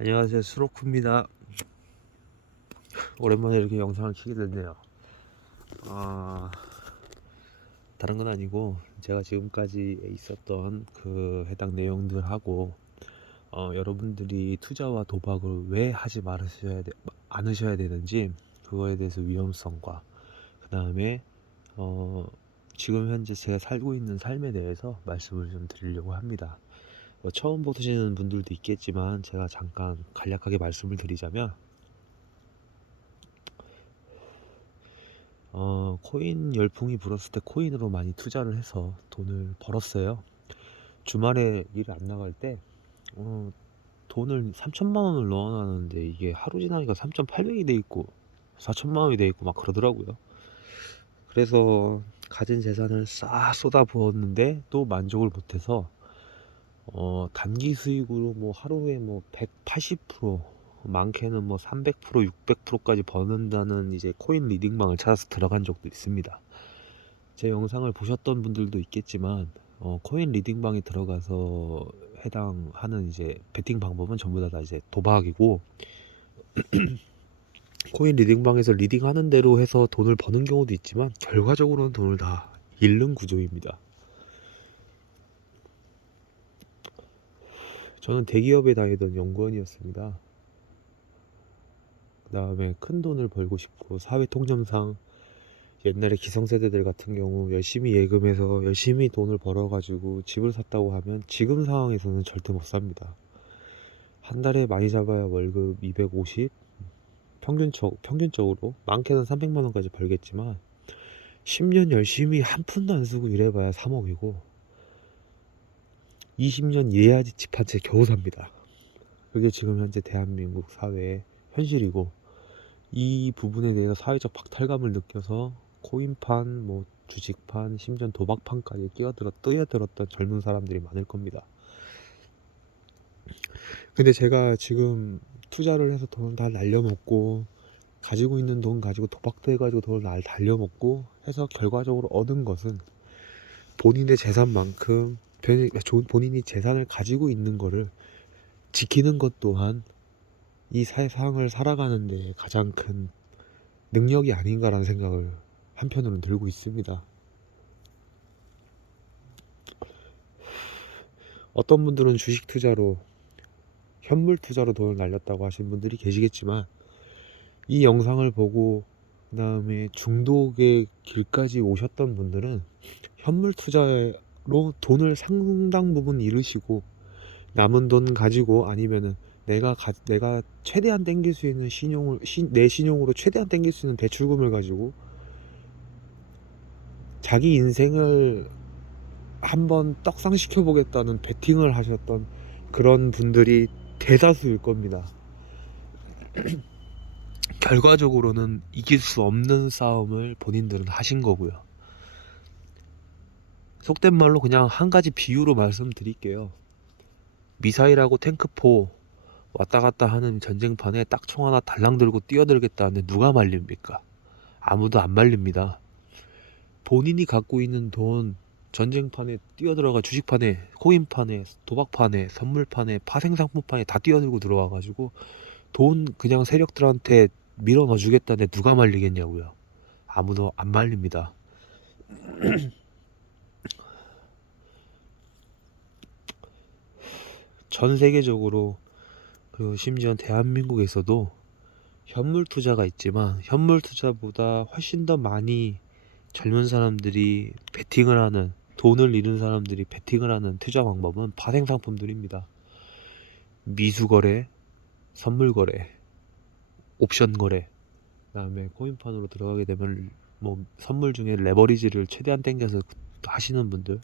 안녕하세요, 수로쿠입니다. 오랜만에 이렇게 영상을 키게 됐네요. 아, 다른 건 아니고 제가 지금까지 있었던 그 해당 내용들하고 여러분들이 투자와 도박을 왜 하지 않으셔야 되는지, 그거에 대해서 위험성과 그 다음에 지금 현재 제가 살고 있는 삶에 대해서 말씀을 좀 드리려고 합니다. 처음 보시는 분들도 있겠지만 제가 잠깐 간략하게 말씀을 드리자면, 코인 열풍이 불었을 때 코인으로 많이 투자를 해서 돈을 벌었어요. 주말에 일 안 나갈 때 돈을 3천만 원을 넣어놨는데 이게 하루 지나니까 3,800이 돼 있고 4천만 원이 돼 있고 막 그러더라고요. 그래서 가진 재산을 싹 쏟아 부었는데 또 만족을 못해서 단기 수익으로 뭐 하루에 뭐 180%, 많게는 뭐 300%, 600%까지 버는다는 이제 코인 리딩방을 찾아서 들어간 적도 있습니다. 제 영상을 보셨던 분들도 있겠지만 코인 리딩방에 들어가서 해당하는 이제 베팅 방법은 전부 다 이제 도박이고, 코인 리딩방에서 리딩하는 대로 해서 돈을 버는 경우도 있지만 결과적으로는 돈을 다 잃는 구조입니다. 저는 대기업에 다니던 연구원이었습니다. 그 다음에 큰 돈을 벌고 싶고, 사회 통념상 옛날에 기성세대들 같은 경우 열심히 예금해서 열심히 돈을 벌어가지고 집을 샀다고 하면 지금 상황에서는 절대 못 삽니다. 한 달에 많이 잡아야 월급 250, 평균적으로 많게는 300만 원까지 벌겠지만 10년 열심히 한 푼도 안 쓰고 일해봐야 3억이고 20년 일해야지 집 한 채 겨우 삽니다. 그게 지금 현재 대한민국 사회의 현실이고, 이 부분에 대해서 사회적 박탈감을 느껴서 코인판, 뭐 주식판, 심지어 도박판까지 뛰어들었던 젊은 사람들이 많을 겁니다. 근데 제가 지금 투자를 해서 돈을 다 날려먹고, 가지고 있는 돈 가지고 도박도 해가지고 돈을 날려먹고 해서 결과적으로 얻은 것은 본인의 재산만큼 본인이 재산을 가지고 있는 거를 지키는 것 또한 이 세상을 살아가는 데 가장 큰 능력이 아닌가라는 생각을 한편으로는 들고 있습니다. 어떤 분들은 주식 투자로, 현물 투자로 돈을 날렸다고 하시는 분들이 계시겠지만, 이 영상을 보고 그 다음에 중독의 길까지 오셨던 분들은 현물 투자로 돈을 상당 부분 잃으시고, 남은 돈 가지고 아니면은 내가 최대한 땡길 수 있는 내 신용으로 최대한 땡길 수 있는 대출금을 가지고 자기 인생을 한번 떡상시켜 보겠다는 베팅을 하셨던 그런 분들이 대다수일 겁니다. 결과적으로는 이길 수 없는 싸움을 본인들은 하신 거고요. 속된 말로 그냥 한 가지 비유로 말씀드릴게요. 미사일하고 탱크포 왔다 갔다 하는 전쟁판에 딱 총 하나 달랑 들고 뛰어들겠다는데 누가 말립니까? 아무도 안 말립니다. 본인이 갖고 있는 돈, 전쟁판에 뛰어들어가 주식판에, 코인판에, 도박판에, 선물판에, 파생상품판에 다 뛰어들고 들어와가지고 돈 그냥 세력들한테 밀어 넣어주겠다는데 누가 말리겠냐고요. 아무도 안 말립니다. 전 세계적으로, 그리고 심지어 대한민국에서도 현물 투자가 있지만 현물 투자보다 훨씬 더 많이 젊은 사람들이 베팅을 하는, 돈을 잃은 사람들이 베팅을 하는 투자 방법은 파생상품들입니다. 미수거래, 선물거래, 옵션거래, 그 다음에 코인판으로 들어가게 되면 뭐 선물 중에 레버리지를 최대한 땡겨서 하시는 분들,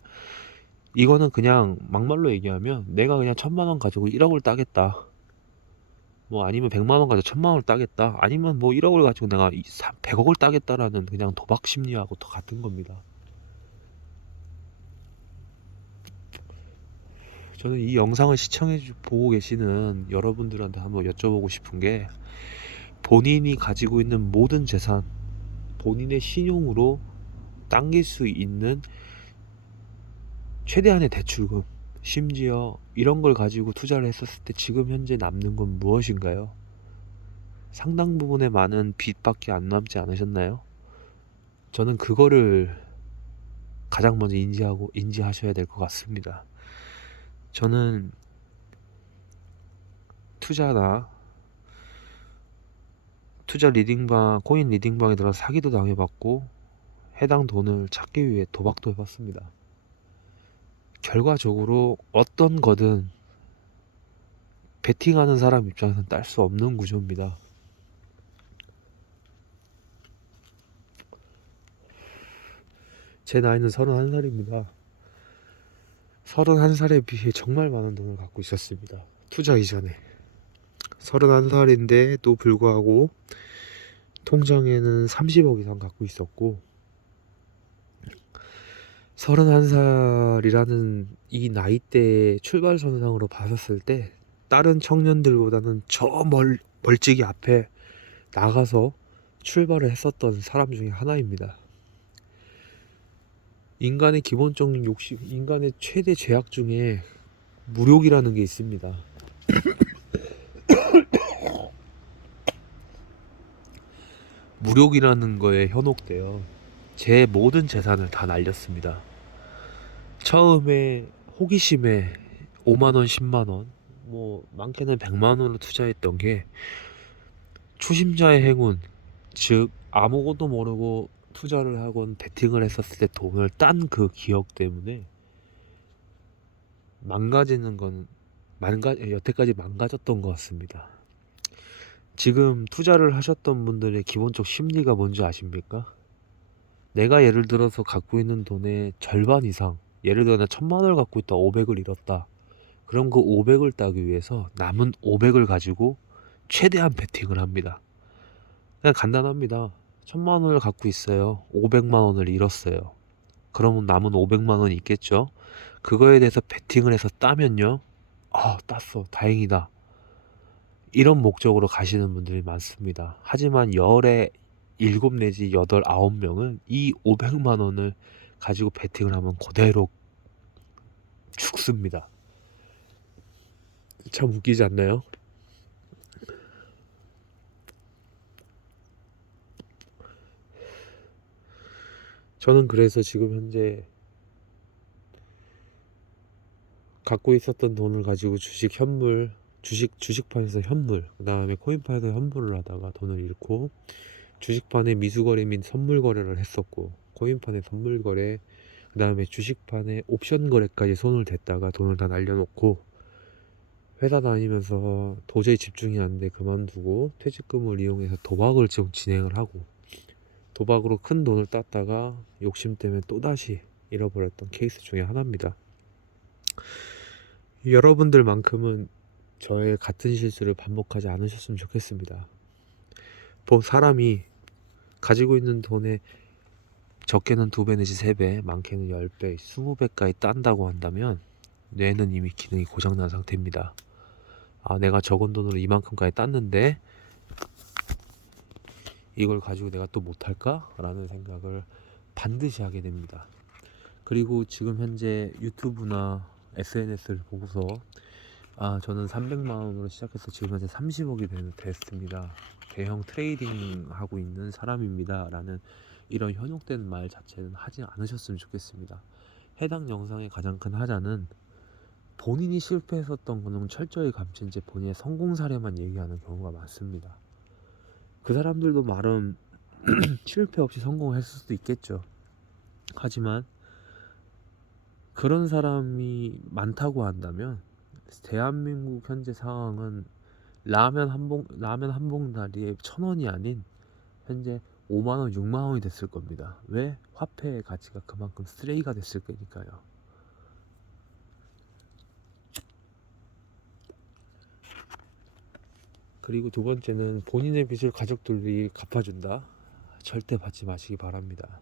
이거는 그냥 막말로 얘기하면 내가 그냥 1,000만 원 가지고 1억을 따겠다, 뭐 아니면 100만 원 가지고 1,000만 원을 따겠다, 아니면 뭐 1억을 가지고 내가 100억을 따겠다라는 그냥 도박 심리하고 더 같은 겁니다. 저는 이 영상을 보고 계시는 여러분들한테 한번 여쭤보고 싶은 게, 본인이 가지고 있는 모든 재산, 본인의 신용으로 당길 수 있는 최대한의 대출금, 심지어 이런 걸 가지고 투자를 했었을 때 지금 현재 남는 건 무엇인가요? 상당 부분의 많은 빚밖에 안 남지 않으셨나요? 저는 그거를 가장 먼저 인지하셔야 될 것 같습니다. 저는 투자나 투자 리딩방, 코인 리딩방에 들어서 사기도 당해봤고 해당 돈을 찾기 위해 도박도 해봤습니다. 결과적으로 어떤 거든 베팅하는 사람 입장에서는 딸 수 없는 구조입니다. 제 나이는 31살입니다. 31살에 비해 정말 많은 돈을 갖고 있었습니다. 투자 이전에. 31살인데도 불구하고 통장에는 30억 이상 갖고 있었고, 31살이라는 이 나이대의 출발선상으로 봤었을 때 다른 청년들보다는 멀찍이 앞에 나가서 출발을 했었던 사람 중에 하나입니다. 인간의 기본적인 욕심, 인간의 최대 죄악 중에 무욕이라는 게 있습니다. 무욕이라는 거에 현혹되어 제 모든 재산을 다 날렸습니다. 처음에 호기심에 5만원, 10만원, 뭐 많게는 100만원을 투자했던 게 초심자의 행운, 즉 아무것도 모르고 투자를 하건 베팅을 했었을 때 돈을 딴 그 기억 때문에 여태까지 망가졌던 것 같습니다. 지금 투자를 하셨던 분들의 기본적 심리가 뭔지 아십니까? 내가 예를 들어서 갖고 있는 돈의 절반 이상, 예를 들어 나 1000만원을 갖고 있다 500을 잃었다. 그럼 그 500을 따기 위해서 남은 500을 가지고 최대한 베팅을 합니다. 그냥 간단합니다. 1000만원을 갖고 있어요. 500만원을 잃었어요. 그러면 남은 500만원이 있겠죠. 그거에 대해서 베팅을 해서 따면요, 땄어, 다행이다, 이런 목적으로 가시는 분들이 많습니다. 하지만 열에 7 내지 8, 9명은 이 500만원을 가지고 베팅을 하면 그대로 죽습니다. 참 웃기지 않나요? 저는 그래서 지금 현재 갖고 있었던 돈을 가지고 주식판에서 현물, 그 다음에 코인판에서 현물을 하다가 돈을 잃고, 주식판에 미수거래 및 선물 거래를 했었고, 코인판에 선물 거래, 그 다음에 주식판에 옵션 거래까지 손을 댔다가 돈을 다 날려놓고, 회사 다니면서 도저히 집중이 안 돼 그만두고 퇴직금을 이용해서 도박을 지금 진행을 하고, 도박으로 큰 돈을 땄다가 욕심 때문에 또다시 잃어버렸던 케이스 중에 하나입니다. 여러분들만큼은 저의 같은 실수를 반복하지 않으셨으면 좋겠습니다. 사람이 가지고 있는 돈에 적게는 2배 내지 3배, 많게는 10배, 20배까지 딴다고 한다면 뇌는 이미 기능이 고장난 상태입니다. 내가 적은 돈으로 이만큼까지 땄는데 이걸 가지고 내가 또 못할까? 라는 생각을 반드시 하게 됩니다. 그리고 지금 현재 유튜브나 SNS를 보고서 저는 300만원으로 시작해서 지금 현재 30억이 됐습니다. 대형 트레이딩 하고 있는 사람입니다. 라는 이런 현혹된 말 자체는 하지 않으셨으면 좋겠습니다. 해당 영상의 가장 큰 하자는 본인이 실패했었던 거는 철저히 감춘 채 본인의 성공 사례만 얘기하는 경우가 많습니다. 그 사람들도 말은 실패 없이 성공했을 수도 있겠죠. 하지만 그런 사람이 많다고 한다면 대한민국 현재 상황은 라면 한 봉다리에 1,000원이 아닌 현재 5만원, 6만원이 됐을 겁니다. 왜? 화폐의 가치가 그만큼 쓰레기가 됐을 거니까요. 그리고 두 번째는 본인의 빚을 가족들이 갚아준다. 절대 받지 마시기 바랍니다.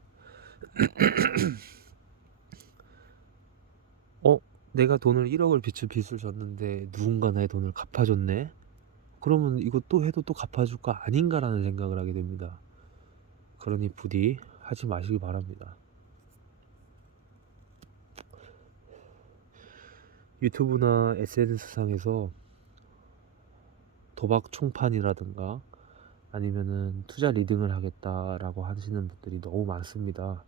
내가 돈을 1억을 빚을 졌는데 누군가 나의 돈을 갚아줬네? 그러면 이거 또 해도 또 갚아줄 거 아닌가라는 생각을 하게 됩니다. 그러니 부디 하지 마시기 바랍니다. 유튜브나 SNS상에서 도박 총판이라든가 아니면은 투자 리딩을 하겠다라고 하시는 분들이 너무 많습니다.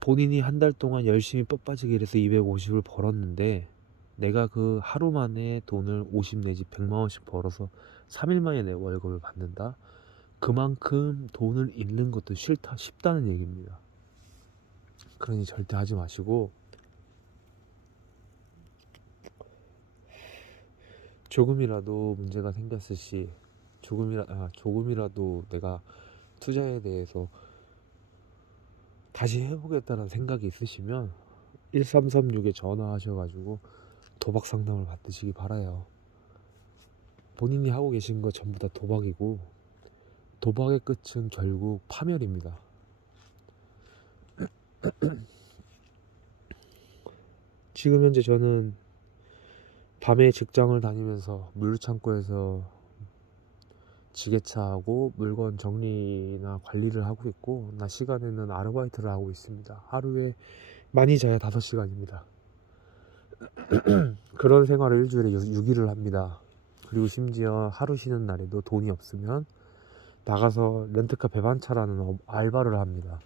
본인이 한 달 동안 열심히 뼈빠지게 일해서 250을 벌었는데 내가 그 하루 만에 돈을 50 내지 100만 원씩 벌어서 3일 만에 내 월급을 받는다? 그만큼 돈을 잃는 것도 쉽다는 얘기입니다. 그러니 절대 하지 마시고 조금이라도 문제가 생겼을 시 조금이라도 내가 투자에 대해서 다시 해보겠다는 생각이 있으시면 1336에 전화하셔가지고 도박 상담을 받으시기 바라요. 본인이 하고 계신 거 전부 다 도박이고 도박의 끝은 결국 파멸입니다. 지금 현재 저는 밤에 직장을 다니면서 물류창고에서 지게차하고 물건 정리나 관리를 하고 있고 낮 시간에는 아르바이트를 하고 있습니다. 하루에 많이 자야 5시간입니다. 그런 생활을 일주일에 6일을 합니다. 그리고 심지어 하루 쉬는 날에도 돈이 없으면 나가서 렌트카 배반차라는 알바를 합니다.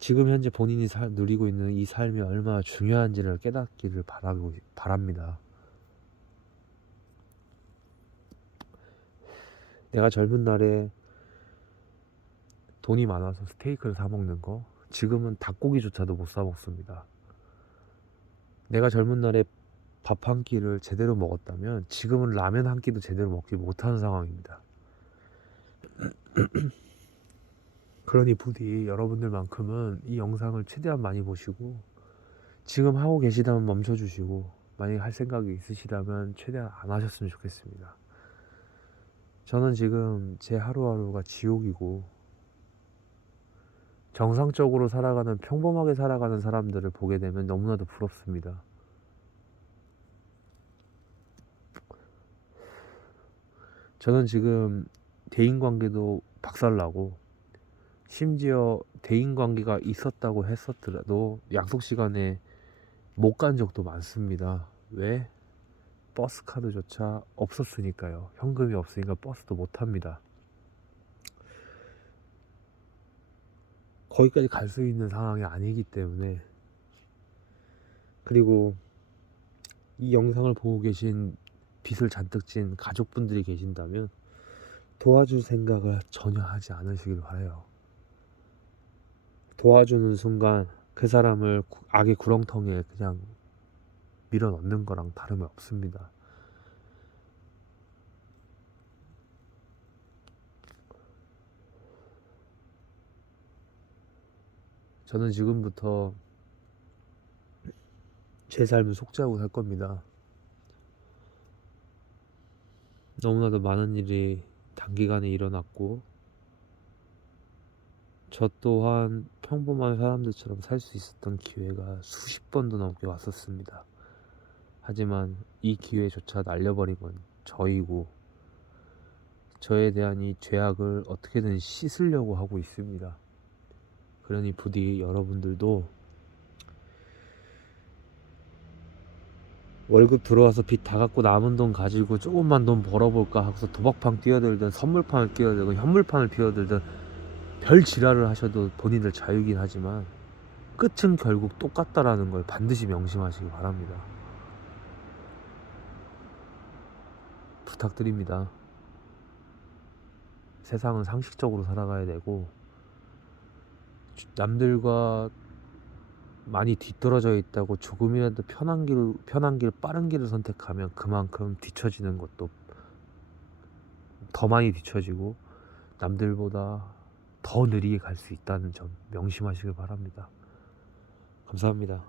지금 현재 본인이 누리고 있는 이 삶이 얼마나 중요한지를 깨닫기를 바랍니다. 내가 젊은 날에 돈이 많아서 스테이크를 사 먹는 거 지금은 닭고기조차도 못 사 먹습니다. 내가 젊은 날에 밥 한 끼를 제대로 먹었다면 지금은 라면 한 끼도 제대로 먹지 못하는 상황입니다. 그러니 부디 여러분들만큼은 이 영상을 최대한 많이 보시고 지금 하고 계시다면 멈춰주시고 만약에 할 생각이 있으시다면 최대한 안 하셨으면 좋겠습니다. 저는 지금 제 하루하루가 지옥이고 정상적으로 살아가는 평범하게 살아가는 사람들을 보게 되면 너무나도 부럽습니다. 저는 지금 대인관계도 박살나고 심지어 대인관계가 있었다고 했었더라도 약속시간에 못 간 적도 많습니다. 왜? 버스카드조차 없었으니까요. 현금이 없으니까 버스도 못 탑니다. 거기까지 갈 수 있는 상황이 아니기 때문에. 그리고 이 영상을 보고 계신 빚을 잔뜩 진 가족분들이 계신다면 도와줄 생각을 전혀 하지 않으시길 바라요. 도와주는 순간 그 사람을 악의 구렁텅이에 그냥 밀어넣는 거랑 다름이 없습니다. 저는 지금부터 제 삶을 속죄하고 살 겁니다. 너무나도 많은 일이 단기간에 일어났고 저 또한 평범한 사람들처럼 살 수 있었던 기회가 수십 번도 넘게 왔었습니다. 하지만 이 기회조차 날려버린 건 저이고 저에 대한 이 죄악을 어떻게든 씻으려고 하고 있습니다. 그러니 부디 여러분들도 월급 들어와서 빚 다 갚고 남은 돈 가지고 조금만 돈 벌어볼까 하고서 도박판 뛰어들든 선물판을 뛰어들든 현물판을 뛰어들든 별 지랄을 하셔도 본인들 자유긴 하지만 끝은 결국 똑같다라는 걸 반드시 명심하시기 바랍니다. 부탁드립니다. 세상은 상식적으로 살아가야 되고 남들과 많이 뒤떨어져 있다고 조금이라도 편한 길 빠른 길을 선택하면 그만큼 뒤처지는 것도 더 많이 뒤처지고 남들보다 더 느리게 갈 수 있다는 점 명심하시길 바랍니다. 감사합니다.